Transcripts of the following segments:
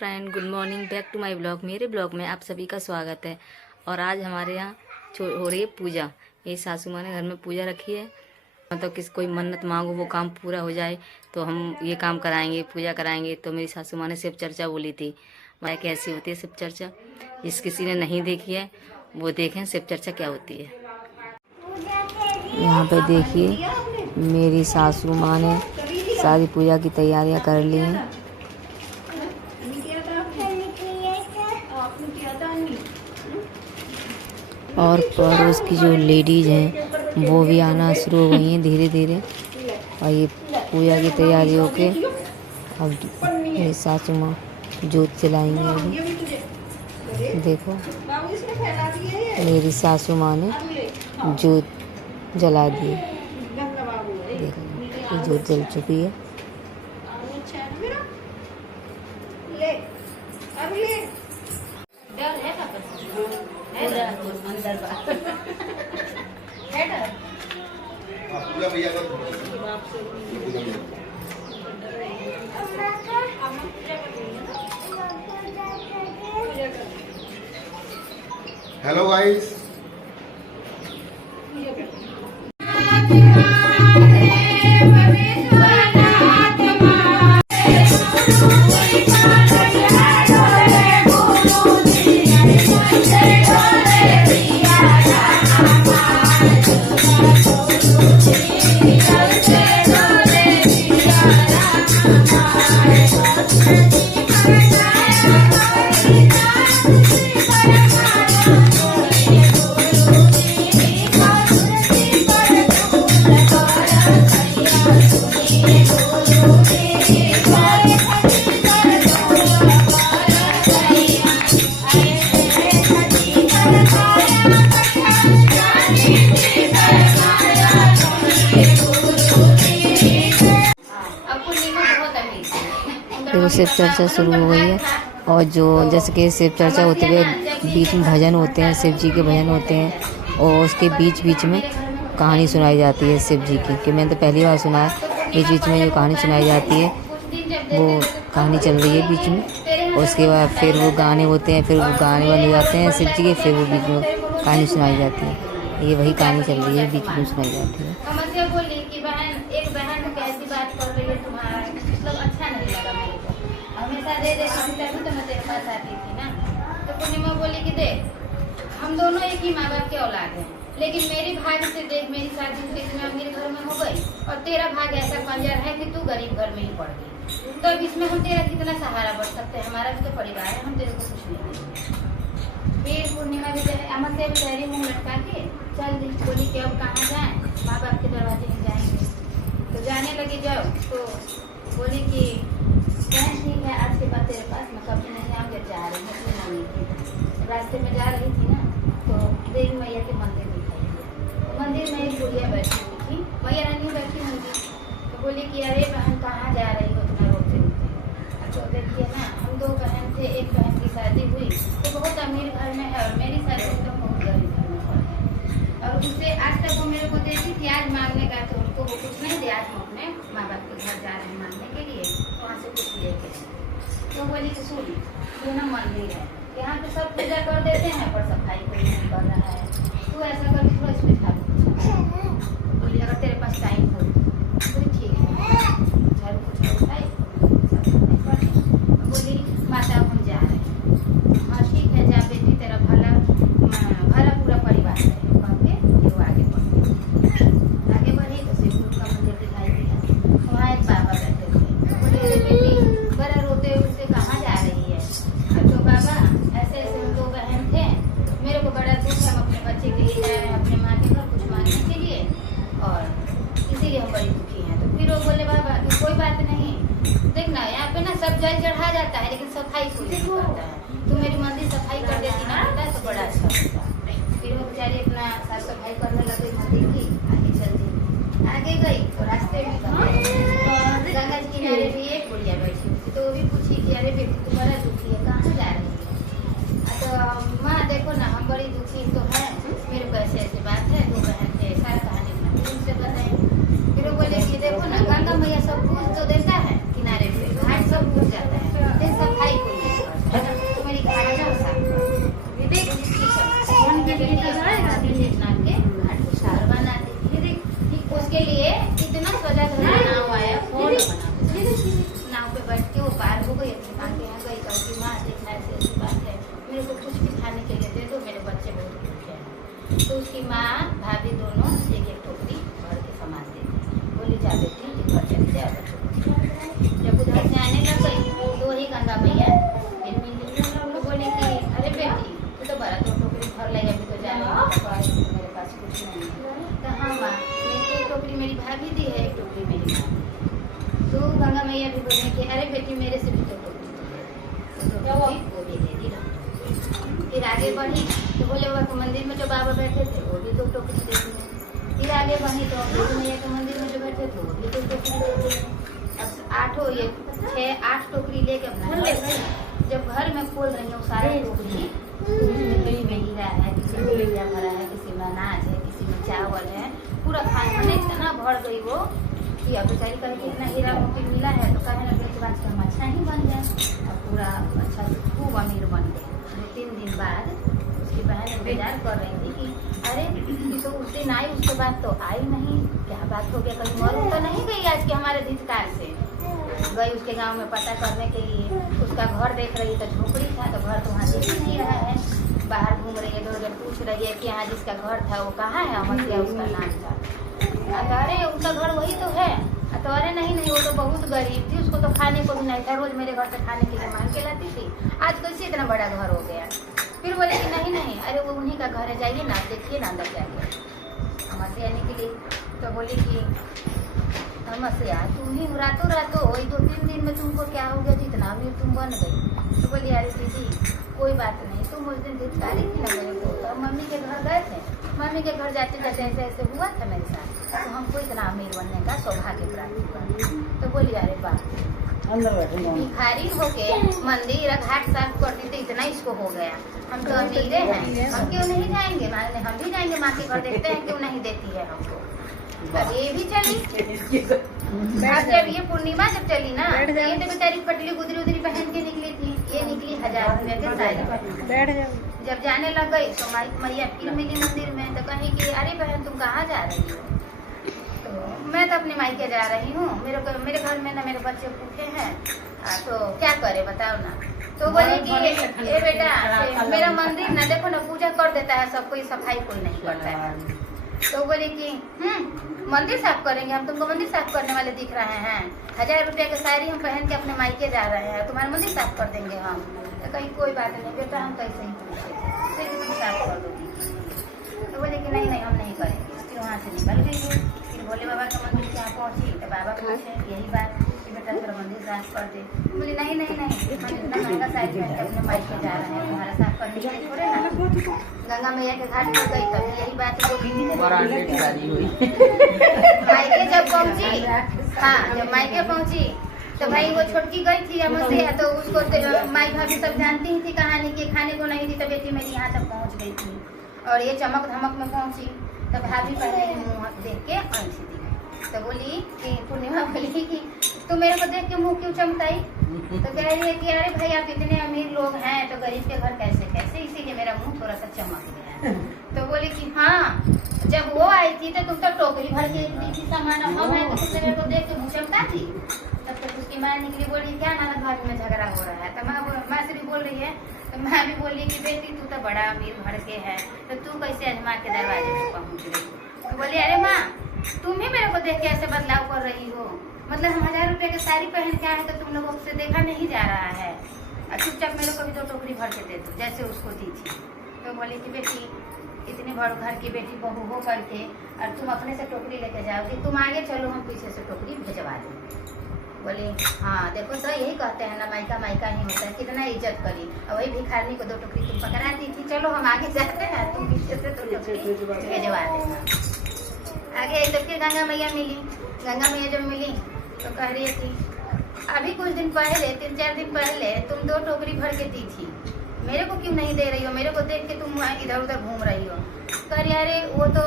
Friend, good morning. Back to my blog. मेरे blog में आप सभी का स्वागत है। और आज हमारे यहाँ हो रही है पूजा। ये सासू माँ ने घर में पूजा रखी है। मतलब किसी कोई मन्नत मांगो वो काम पूरा हो जाए तो हम ये काम कराएंगे, पूजा कराएंगे। तो मेरी सासू माँ ने शिव चर्चा बोली थी। मैं कैसी होती है शिव चर्चा, जिस किसी ने नहीं देखी है वो देखें शिव चर्चा क्या होती है। यहाँ पे देखिए मेरी सासू माँ ने सारी पूजा की तैयारियां कर ली हैं। और पड़ोस की जो लेडीज हैं वो भी आना शुरू हो गई हैं धीरे धीरे। और ये पूजा की तैयारी होके अब मेरी सासू माँ जोत जलाएंगे। अभी देखो मेरी सासू माँ ने जोत जला दी। देखो ये जोत जल चुकी है। हेलो गाइस, फिर शिव चर्चा शुरू हो गई है। और जो जैसे कि शिव चर्चा होते हुए बीच में भजन होते हैं, शिव जी के भजन होते हैं। और उसके बीच बीच में कहानी सुनाई जाती है शिव जी की, कि मैंने तो पहली बार सुना है। बीच बीच में जो कहानी सुनाई जाती है वो कहानी चल रही है बीच में। और उसके बाद फिर वो गाने होते हैं, फिर वो गाने बन जाते हैं शिव जी के। फिर वो बीच में कहानी सुनाई जाती है। ये वही कहानी चल रही है, बीच में सुनाई जाती है। हमेशा दे तो मैं तेरे पास आती थी ना। तो पूर्णिमा बोली कि देख हम दोनों एक ही माँ बाप के औलाद हैं, लेकिन मेरी भाग्य से देख मेरी शादी कितने अमीर घर में हो गई और तेरा भाग्य ऐसा कंजर है कि तू गरीब घर में ही पड़ गई। तो अब इसमें हम तेरा कितना सहारा बढ़ सकते हैं? हमारा भी तो परिवार है, हम तेरे को कुछ नहीं। फिर पूर्णिमा भी अमर से बेचारी मुँह लटका के चल दी। बोली कि अब कहाँ जाए, माँ बाप के दरवाजे में जाएंगे। तो जाने लगी जब तो बोली कि ठीक है आज के बाद तेरे पास मैं कभी नहीं आऊँगी, जा रही हूँ अपनी मम्मी की। रास्ते में जा रही थी ना तो देवी मैया के मंदिर दिखाई दिया। मंदिर में एक बुढ़िया बैठी हुई थी, मैया रानी बैठी हुई थी। तो बोली कि अरे बहन कहाँ जा रही हो इतना रोते रोते? तो देखिए ना हम दो बहन थे, एक बहन की शादी हुई तो बहुत अमीर घर में है और मेरी शादी एकदम बहुत गरीब घर में पड़ी। और उससे आज तक वो मेरे को देती थी, आज मांगने का तो उनको वो कुछ नहीं दिया। आज हम अपने माँ बाप के घर जा रहे हैं मांगने के लिए, वहाँ से कुछ लेके। तो बोली कि सुन ये ना मंदिर है, यहाँ पे सब पूजा कर देते हैं पर सफाई कोई नहीं कर रहा है। तू ऐसा कर थोड़ा इसमें झाड़ू। बोली अगर तेरे पास टाइम हो तो ठीक है, झाड़ू कुछ उठाई। बोली माता हम जा रहे हैं। हाँ ठीक है जा बेटी, तेरा भला भला पूरा परिवार है। कह के वो आगे बढ़ी तो शिवपुर का मंदिर दिखाई दिया। वहाँ एक बाबा बैठे थे। बोले बेटी बड़ा रोते उसे कहाँ जा रही है? तो बाबा ऐसे ऐसे हम दो बहन थे, मेरे को बड़ा दुख है, हम अपने बच्चे के लिए जा रहे हैं अपने माँ के घर कुछ मांगने के लिए और इसीलिए हम बड़ी दुखी हैं। तो फिर वो बोले बाबा कि कोई बात नहीं, देखना यहाँ पे ना सब जल चढ़ा जाता है लेकिन सफाई कोई नहीं करता है। तो मेरी मंदिर सफाई कर देती ना बेटा तो बड़ा अच्छा होता। फिर वो बेचारी अपना साफ सफाई करने लगी मंदिर की, आगे चलती। आगे गई तो रास्ते में गंगा जी किनारे भी एक बुढ़िया बैठी हुई। तो वो भी पूछी कि अरे बेटी तू बड़ा दुखी है, कहाँ जा रही है? तो माँ देखो ना हम बड़ी दुखी तो है, मेरे को ऐसे ऐसी बात है। दो बहन थे, सारा कहानी उनसे बताए। फिर वो बोले कि देखो ना गंगा मैया सब कुछ तो देता है किनारे पे, घाट सब कुछ जाता है, सफाई को भाभी दी है एक टोकरी मेरी माँ। तो गंगा मैया भी बोलने की अरे बेटी मेरे से भी तो टोकरी वो भी दे दी। फिर आगे बढ़ी तो भोले बाबा के मंदिर में जो बाबा बैठे थे वो भी 2 टोकरी दे दिए। फिर आगे बढ़ी तो देवी मैया के मंदिर में जो बैठे थे वो भी 2 टोकरी दे दिए। अब 6-8 टोकरी लेके अपना घर गई। जब घर में खोल रही हूँ सारा टोकरी, उसमें कहीं में हीरा है, किसी में हीरा भरा है, किसी में अनाज है, किसी में चावल है, पूरा खाना में इतना भर गई वो कि अब बेचारी कहीं इतना हीरा मोती मिला है तो कहे ना बेच बाच के हम अच्छा ही बन जाए और पूरा अच्छा से खूब अमीर बन गए। 2-3 दिन बाद उसकी बहन इंतजार कर रही थी कि अरे तो उस दिन आई, उसके बाद तो आई नहीं, क्या बात हो गया, कहीं मर तो नहीं गई आज के हमारे धिक्कार से। गई उसके गांव में पता करने के लिए, उसका घर देख रही तो झोपड़ी था, तो घर तो वहाँ दिख नहीं रहा है। बाहर घूम रही है, इधर पूछ रही है कि यहाँ जिसका घर था वो कहाँ है, अमरसिया उसका नाम था। अरे उसका घर वही तो है। तो अरे नहीं वो तो बहुत गरीब थी, उसको तो खाने को भी नहीं था, रोज मेरे घर से खाने के लिए मांग के लाती थी, आज कैसे इतना बड़ा घर हो गया। फिर बोले कि नहीं अरे वो उन्हीं का घर है, जाइए ना देखिए ना अंदर जाके अमरसिया निकली। तो बोली कि अमरसिया तुम ही रातों वही 2-3 दिन में तुमको क्या हो गया, जितना अमीर तुम बन गई। तो बोली अरे दीदी कोई बात नहीं, तुम उस दिन धिक्कारी थी ना मेरे को, तो मम्मी के घर गए थे, मम्मी के घर जाते जाते ऐसे हुआ था मेरे साथ, तो हमको इतना अमीर बनने का सौभाग्य प्राप्त हुआ। तो बोली अरे बाप भिखारी होके मंदिर घाट साफ कर दी तो इतना इसको हो गया, हम तो अमीरे हैं, हम क्यों नहीं जाएंगे मांगने, हम भी जाएंगे माँ के घर, देखते हैं क्यों नहीं देती है हमको। अब ये भी चली। अब जब ये पूर्णिमा जब चली ना, ये तो बेचारी पटली गुदरी पहन के निकली थी, ये निकली 1000 रुपये के साड़ी। जब जाने लग गई तो मैया फिर मिली मंदिर में, तो कहीं कि अरे बहन तुम कहाँ जा रही हो। तो मैं तो अपने मायके जा रही हूँ, मेरे घर में ना मेरे बच्चे भूखे हैं, तो क्या करे बताओ ना। तो बोले कि ए बेटा मेरा मंदिर ना देखो ना पूजा कर देता है सब, कोई सफाई कोई नहीं करता है। तो बोले कि मंदिर साफ करेंगे, हम तुमको मंदिर साफ करने वाले दिख रहे हैं, 1000 रुपये की साड़ी हम पहन के अपने मायके जा रहे हैं, तुम्हारा मंदिर साफ कर देंगे हम। तो कहीं कोई बात नहीं बेटा, हम तो ऐसे ही पूछे तुम साफ कर दोगी। तो बोले कि नहीं हम नहीं करेंगे। फिर वहाँ से निकल गई। फिर भोले बाबा के मंदिर के यहाँ पहुँची तो बाबा पूछे यही बात कि बेटा तेरा मंदिर साफ कर दे। बोली नहीं हम इतना महंगा साड़ी पहन के अपने मायके जा रहे हैं, तुम्हारा साफ करने के लिए थोड़े ना। गंगा मैया के घाट पर गई तभी यही बात मायके जब पहुँची, हाँ जब मायके पहुँची तो भाई वो छोटकी गई थी अमरसिया, तो उसको माई भाभी सब जानती ही थी कहानी की, खाने को नहीं दी तो बेटी मेरी यहाँ तक पहुँच गई थी। और ये चमक धमक में पहुँची तो भाभी पहले मुँह देख के ऐसी दी। तो बोली कि पूर्णिमा बोली कि तू मेरे को देख के मुँह क्यों चमकाई। तो कह रही है कि अरे भाई आप इतने अमीर लोग हैं तो गरीब के घर कैसे, इसीलिए मेरा मुँह थोड़ा सा चमक गया। तो बोली कि हाँ जब वो आई थी तो तुम तो टोकरी भर के दी थी सामान, हम है तो तुमने मेरे को देख के मुँह चमका थी। तब तक उसकी माँ निकली, बोली क्या नाना भाभी में झगड़ा हो रहा है। तो माँ से भी बोल रही है, तो माँ भी बोली कि बेटी तू तो बड़ा अमीर घर के है, तो तू कैसे अजमा के दरवाजे पे पहुँच गई। तो बोली अरे माँ तुम ही मेरे को देख के ऐसे बदलाव कर रही हो, मतलब हम 1000 रुपये की साड़ी पहन के आए तो तुम लोगों से देखा नहीं जा रहा है, और चुपचाप मेरे को भी 2 टोकरी भर के दे दो जैसे उसको दी थी। तो बोली कि बेटी इतनी बड़ घर की बेटी बहू हो करके और तुम अपने से टोकरी लेके जाओगी, तुम आगे चलो हम पीछे से टोकरी भिजवा देंगे। बोली हाँ देखो तो यही कहते हैं ना मायका ही होता है, कितना इज्जत करी। और वही भिखारी को 2 टोकरी तुम पकड़ा दी थी, चलो हम आगे जाते हैं तुम पीछे से 2 टोकरी भिजवा देना। आगे आई तो फिर गंगा मैया मिली। गंगा मैया जब मिली तो कह रही है कि अभी कुछ दिन पहले 3-4 दिन पहले तुम 2 टोकरी भर के दी थी, मेरे को क्यों नहीं दे रही हो, मेरे को देख के तुम इधर उधर घूम रही हो। कह रही अरे वो तो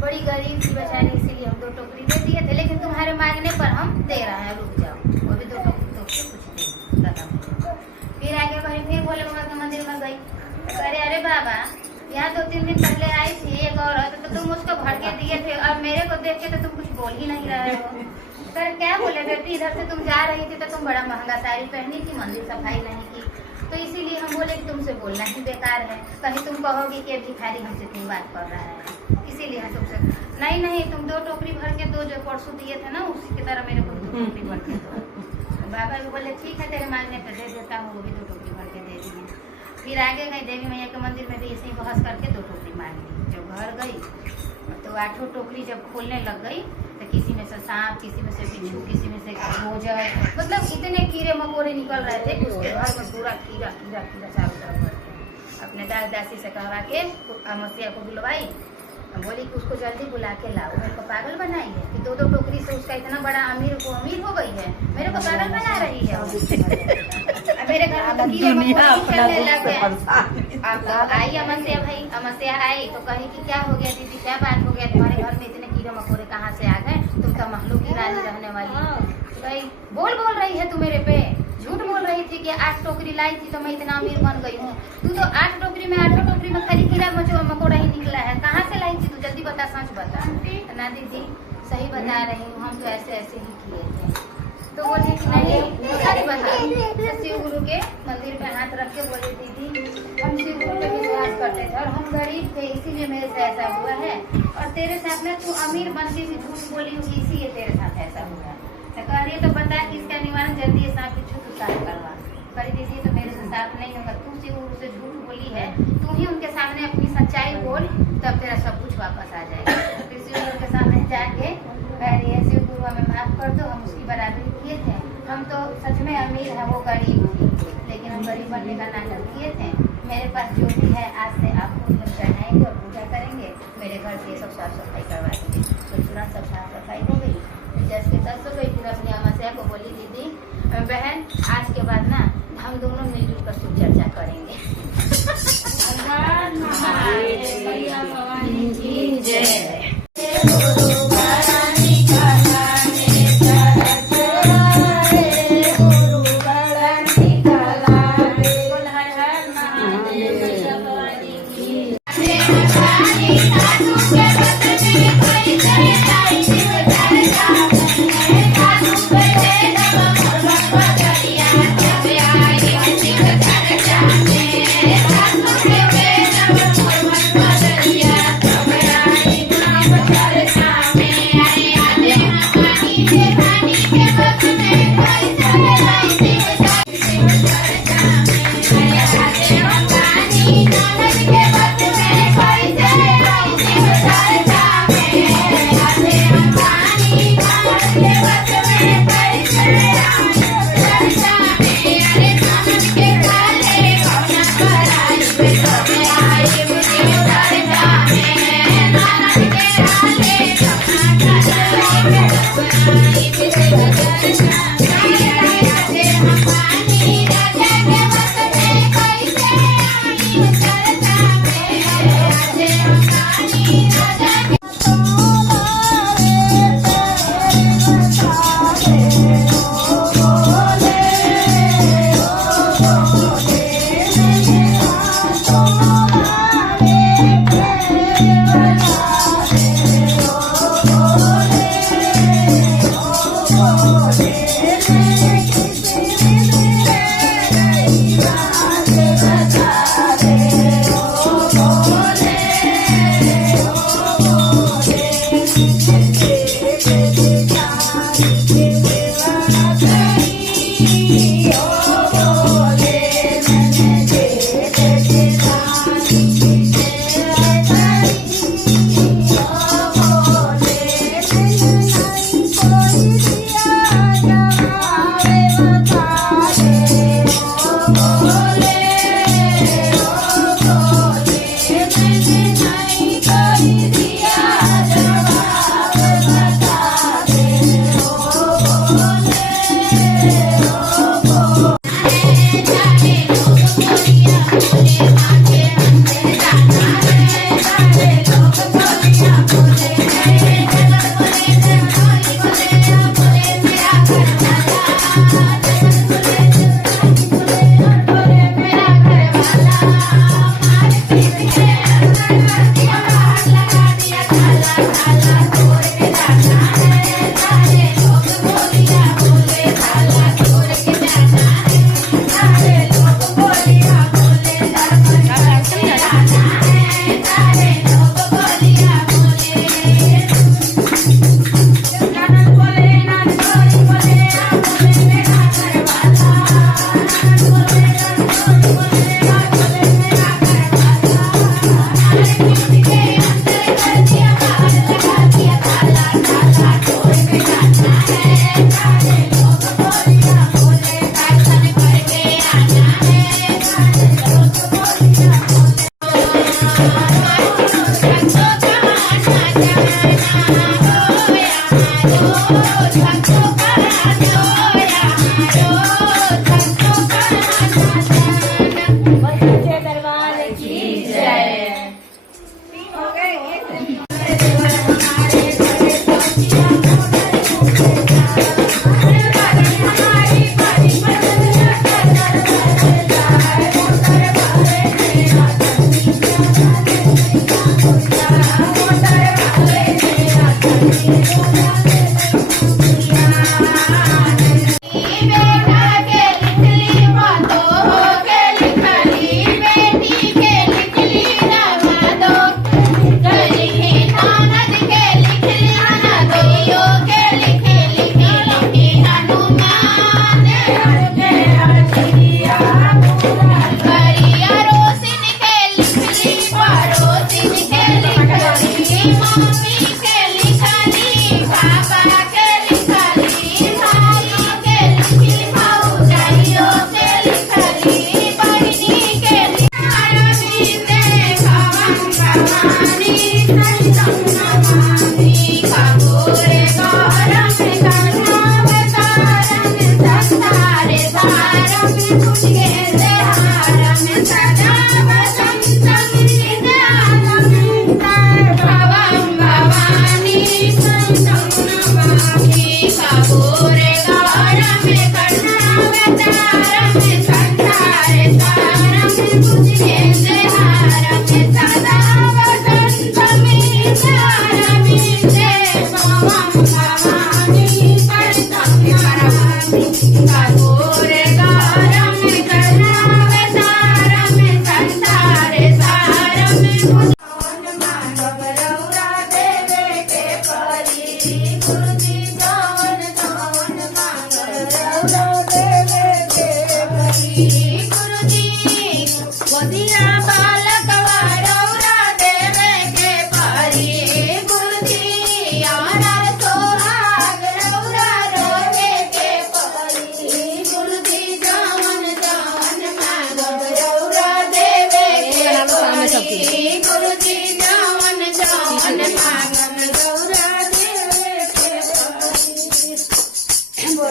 बड़ी गरीब थी बेचारी, इसीलिए हम 2 टोकरी दे दिए थे, लेकिन तुम्हारे मांगने पर हम दे रहे हैं, रुक जाओ। वो भी 2 टोकरी कुछ दे। फिर आगे बढ़ी, फिर भोले बाबा के मंदिर में गई। कह रही अरे बाबा यहाँ 2-3 दिन पहले आई थी एक औरत, तो तुम उसको भर के दिए थे, अब मेरे को देख के तो तुम कुछ बोल ही नहीं रहे हो। सर क्या बोले बेटी, इधर से तुम जा रही थी तो तुम बड़ा महंगा साड़ी पहनी थी, मंदिर सफाई नहीं की, तो इसीलिए हम बोले कि तुमसे बोलना ही बेकार है, कहीं तुम कहोगी कि भिखारी हमसे क्यों बात कर रहा है, इसीलिए हम तुमसे नहीं तुम 2 टोकरी भर के दो, जो परसों दिए थे ना उसी की तरह मेरे को 2 टोकरी भर के दो। तो बाबा भी बोले ठीक है तेरे मांगने पर दे देता हूँ, वो भी 2 टोकरी भर के दे दिए। फिर आगे गई देवी मैया के मंदिर में भी इसी बहस करके 2 टोकरी मांग ली। जब घर गई तो तो 8 टोकरी जब खोलने लग गई तो किसी में से सांप, किसी में से बिच्छू, किसी में से गोजर, मतलब इतने कीड़े मकोड़े निकल रहे थे कि उसके घर में पूरा कीड़ा कीड़ा कीड़ा चारों तरफ भर गया। अपने दास दासी से कहवा के अमसिया को बुलवाई, बोली कि उसको जल्दी बुला के लाओ। मेरे को पागल बनाई है कि 2 टोकरी से उसका इतना बड़ा अमीर हो गई है, मेरे को पागल बना रही है। मेरे घर में तो कीड़े मकोड़े चलने लग गए। अब आई अमसिया आई तो कही कि क्या हो गया दीदी, क्या बात हो गया, तुम्हारे घर में इतने कीड़े मकोड़े कहाँ से आ गए, तुम तो महलों की रानी रहने वाली। भाई बोल रही है तू मेरे पे, झूठ बोल रही थी कि 8 टोकरी लाई थी तो मैं इतना अमीर बन गई हूँ। तू तो 8 टोकरी में 8 टोकरी में खाली कीड़ा मकोड़ा ही निकला है, कहाँ से लाई थी तू, जल्दी बता, सच बता। ना दीदी सही बता रही हूँ, हम तो ऐसे ऐसे ही किए थे। तो बोली कि नहीं सच बता। शिव गुरु के मंदिर पे हाथ रख के बोली दीदी हम शिव गुरु पे विश्वास करते थे और हम गरीब थे, इसीलिए मेरे से ऐसा हुआ है, और तेरे साथ में तू अमीर बनती थी, झूठ बोली होगी, इसीलिए तेरे साथ ऐसा हुआ है। कह रही है तो बता कि इसका निवारण जल्दी है, सांप बिच्छू तू साफ करवा। करी दीजिए तो मेरे से साफ नहीं होगा, तू शिव गुरु से झूठ बोली है, तू ही उनके सामने अपनी सच्चाई बोल, तब तेरा सब कुछ वापस आ जाएगा। फिर शिव गुरु के सामने जाके कह रही है शिव गुरु हमें माफ कर दो, हम उसकी बराबरी किए थे, हम तो सच में अमीर है, वो गरीब थी, लेकिन हम गरीब बनने का नाटक किए थे। मेरे पास जो भी है आज से आपको हम चढ़ाएंगे और पूजा करेंगे, मेरे घर से सब साफ सफाई करवा देंगे। तो तुरंत सब साफ सफाई हो गई, जैसे 10 हो गई। फिर अपनी अमाशया को बोली दीदी बहन आज के बाद ना हम दोनों मिलजुल कर शिव चर्चा करेंगे। भवानी की जय।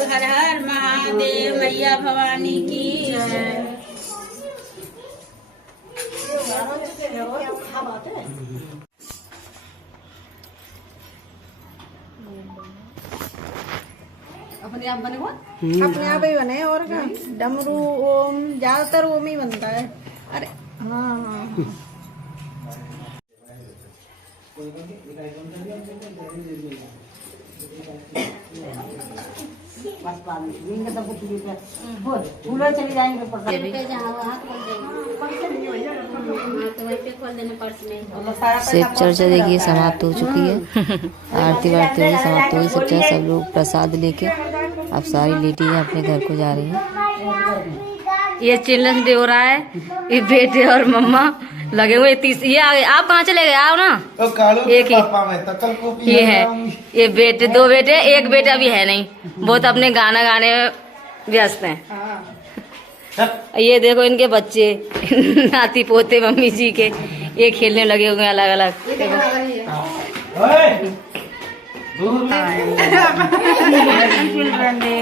हर हर महादेव, मैया भवानी की जय। अपने आप बने अपने आप ही बने और क्या। डमरू ओम ज्यादातर ओम ही बनता है। अरे हाँ हाँ हाँ। चली जाएंगे शिव चर्चा देखिए समाप्त हो चुकी है। आरती वारती होगी, समाप्त होगी शिव चर्चा। सब लोग प्रसाद लेके अब सारी लेटी है अपने घर को जा रही है। ये चिल्ड्रंस डे हो रहा है, ये बेटे और मम्मा लगे हुए। ये आ गए। आप कहाँ चले गए? आओ ना। एक ही ये है, ये बेटे, दो बेटे, एक बेटा अभी है नहीं, बहुत अपने गाना गाने में व्यस्त हैं। ये देखो इनके बच्चे नाती पोते मम्मी जी के, ये खेलने लगे हुए अलग अलग। Children day